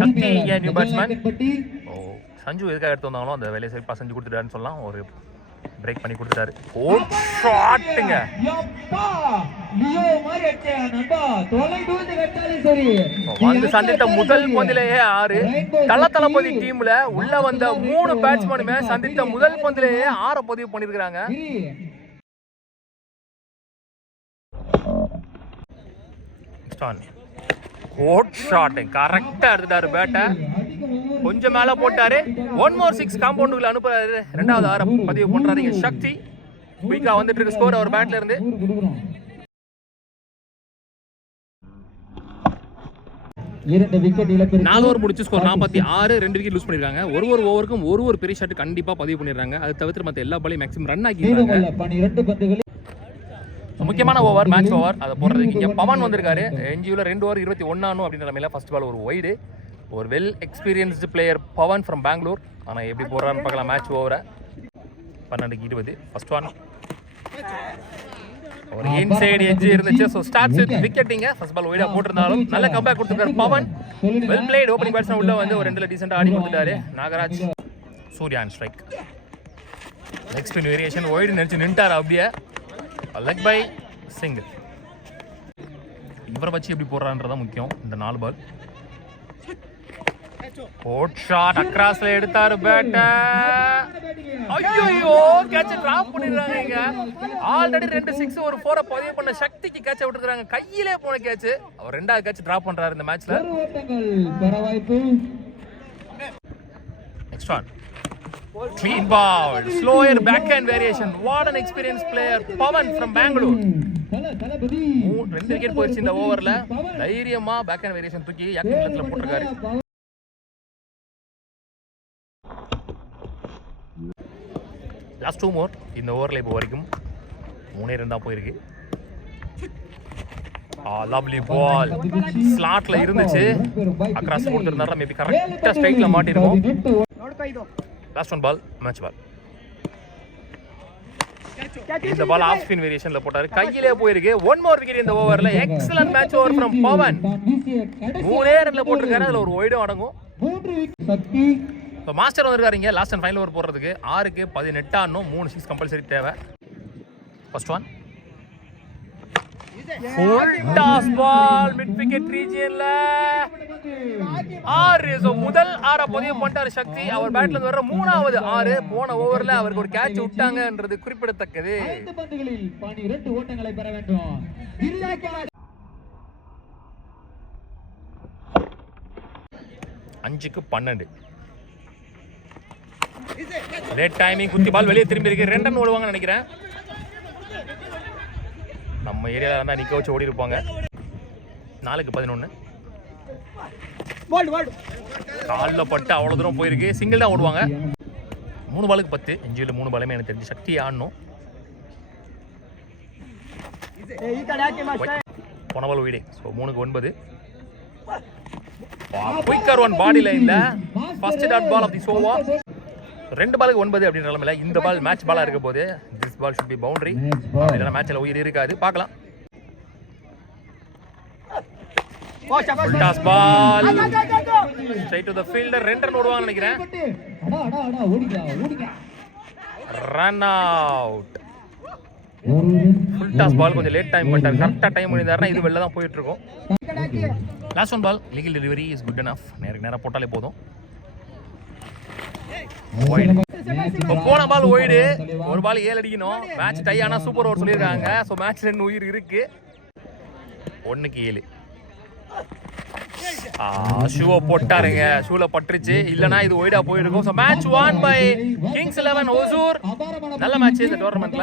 சக்தி இங்கே new batsman. ஓ சஞ்சு எதுக்காக எடுத்து வந்தாங்களோ அந்த வேலையை சரிப்பா செஞ்சு கொடுத்துட்டாருன்னு சொல்லலாம். ஒரு பிரேக் பண்ணி கொடுத்துட்டாரு. ஓ ஷாட்டுங்க. வந்து சந்தித்த முதல் பந்திலேயே 6. தளபதி டீம்ல உள்ள வந்த 3 பேட்ஸ்மேனுமே சந்தித்த முதல் பந்திலேயே 6 பதிவு பண்ணிருக்காங்க. கோட் ஷாட் கரெக்டா எடுத்துட்டாரு பேட்டை. கொஞ்சம் மேல போட்டாரு. 1 more 6 காம்பவுண்டுக்குள்ள அனுப்புறாரு. 2வது 6 பதிவு பண்றாரு சக்தி. குயிக்கா வந்துட்டு இருக்கு ஸ்கோர் அவர் பேட்ல இருந்து. இரண்டு விக்கெட் இழப்பு. 4 ஓவர் முடிச்சு ஸ்கோர் 46. 2 விக்கெட் லூஸ் பண்ணிருக்காங்க. ஒரு ஓவருக்கும் ஒரு பெரிய ஷாட் கண்டிப்பா பதிவு பண்ணிடுறாங்க. அது தவிர்த்து மத்த எல்லா பாலையும் மேக்ஸிமம் ரன் ஆக்கிடுறாங்க. 12 பந்துகளில் முக்கியமான ஓவர் மேட்ச் ஓவர் அதை போடுறதுக்கு இங்கே பவன் வந்திருக்காரு. என்ஜியூவில் 2 ஓவர் 21 ஆனும் அப்படின்ற நிலைமையில ஃபர்ஸ்ட் பால் ஒரு வைடு. ஒரு well experienced player Pavan from Bangalore. ஆனால் எப்படி போடுறான்னு பார்க்கலாம். மேட்ச் ஓவரை 12க்கு 20 ஃபர்ஸ்ட் ஒன். ஒரு இன்சைடு எட்ஜ் இருந்துச்சு. ஸோ ஸ்டார்ட்ஸ் வித் விக்கெட்டிங்க. ஃபர்ஸ்ட் பால் வைடாக போட்டிருந்தாலும் நல்ல கம்பேக் கொடுத்துருக்காரு Pavan. Well played. Opening batsman உள்ள வந்து ஒரு 2ல டீசெண்டாக ஆடி கொடுத்துட்டாரு Nagaraj. Suryan strike. Leg spin variation wide நினச்சி நின்ட்டார். அப்படியே லெக் பை சிங்கிள். இவரை வச்சு எப்படி போடுறான்றதா முக்கியம். இந்த 4 பால் ஹோட் ஷாட் அக்ராஸ்ல எடுத்தாரு பேட்ட. ஐயோ கேட்ச் டிராப் பண்ணிடுறாங்க. இங்க ஆல்ரெடி 2 6 ஒரு 4 பதிவு பண்ண சக்திக்கு கேட்ச் விட்டுருக்காங்க. கையிலே போன கேட்ச். அவர் 2வது கேட்ச் டிராப் பண்றாரு இந்த மேட்ச்ல. Next one clean ball, slower backhand variation. What an experienced player Pawan from Bangalore. 2 wicket போயிடுச்சு இந்த ஓவர்ல. தைரியமா பேக்ஹேண்ட் வேரியேஷன் தூக்கி யாக்கிங்ல போட்டுருக்காரு. லாஸ்ட் 2 மோர் இந்த ஓவர்ல இப்போ வரைக்கும் 3 ரன் தான் போயிருக்கு. லவ்லி பால் ஸ்லாட்ல இருந்துச்சு. அக்ராஸ் கொடுத்திருந்தாரு. மேபி கரெக்ட்டா ஸ்ட்ரைக்ல மாட்டிருக்கும். லாஸ்ட் 1 பால் மேட்ச் பால். இந்த பால் ஆஃப் ஸ்பின் வேரியேஷன்ல போட்டாரு. கையிலே போயிருக்கு. 1 more விக்கெட் இந்த ஓவர்ல. Excellent match over from Pavan. 3 ரன்ல போட்டிருக்காரு. அதுல ஒரு வைடும் அடங்கும். இப்போ மாஸ்டர் வந்திருக்காருங்க லாஸ்ட் அண்ட் ஃபைனல் ஓவர் போடுறதுக்கு. 6க்கு 18 ஆனும் 3 6 கம்பல்சரி தேவை. First one full toss ball mid wicket ரீஜியன்ல 6. ஸோ முதல் 6 பதிவு பண்ணிட்டாரு சக்தி. அவர் பேட்ல இருந்து வர்ற 3வது 6. போன ஓவர்ல அவருக்கு ஒரு கேட்ச் விட்டாங்கன்றது குறிப்பிடத்தக்கது. 12 ஓட்டங்களை பெற வேண்டும். 5க்கு 12. Late timing. குத்தி பால் வெளியே திரும்பி இருக்கு. 2 ரன் ஓடுவாங்கன்னு நினைக்கிறேன். நம்ம ஏரியாவில் இருந்தால் நிற்க வச்சு ஓடி இருப்பாங்க. 4க்கு 11. காலில் பட்டு அவ்வளோ தூரம் போயிருக்கு. சிங்கிள் தான் ஓடுவாங்க. 3 பாலுக்கு 10. என்ஜியில் 3 பாலுமே எனக்கு தெரிஞ்சு சக்தி ஆடணும். போன பால் வீடு. ஸோ 3க்கு 9. குயிக்கர் ஒன் பாடி லைன்ல first dot ball of the over. 2 பாலுக்கு 9 அப்படின்ற நிலைமையில இந்த பால் மேட்ச் பாலா இருக்க போது this ball should be boundary. இல்லைன்னா மேட்ச்ல உயிர் இருக்காது. பார்க்கலாம். Toss ball straight to the fielder. 2 run ஓடுவாங்கன்னு நினைக்கிறேன். Run out. Full toss ball கொஞ்சம் லேட் டைம் பண்ணிட்டாரு. கரெக்டா டைம் பண்ணிட்டாருன்னா இது வெளில தான் போயிட்டு இருக்கும். Last 1 ball legal delivery is good enough. நேரா போட்டாலே போதும். போன பால் ஒய்டு. ஒரு பால் 7 அடிக்கணும். மேட்ச் டை ஆனா சூப்பர் ஓவர் சொல்லியிருக்காங்க. ஸோ மேட்ச்ல இன்னும் உயிர் இருக்கு. 1க்கு 7. ஷூவை போட்டாருங்க. ஷூல பட்டுருச்சு. இல்லைன்னா இது ஒய்டா போயிருக்கும். So match won by Kings 11 Hosur. நல்ல மேட்ச் இந்த டோர்னமெண்ட்ல.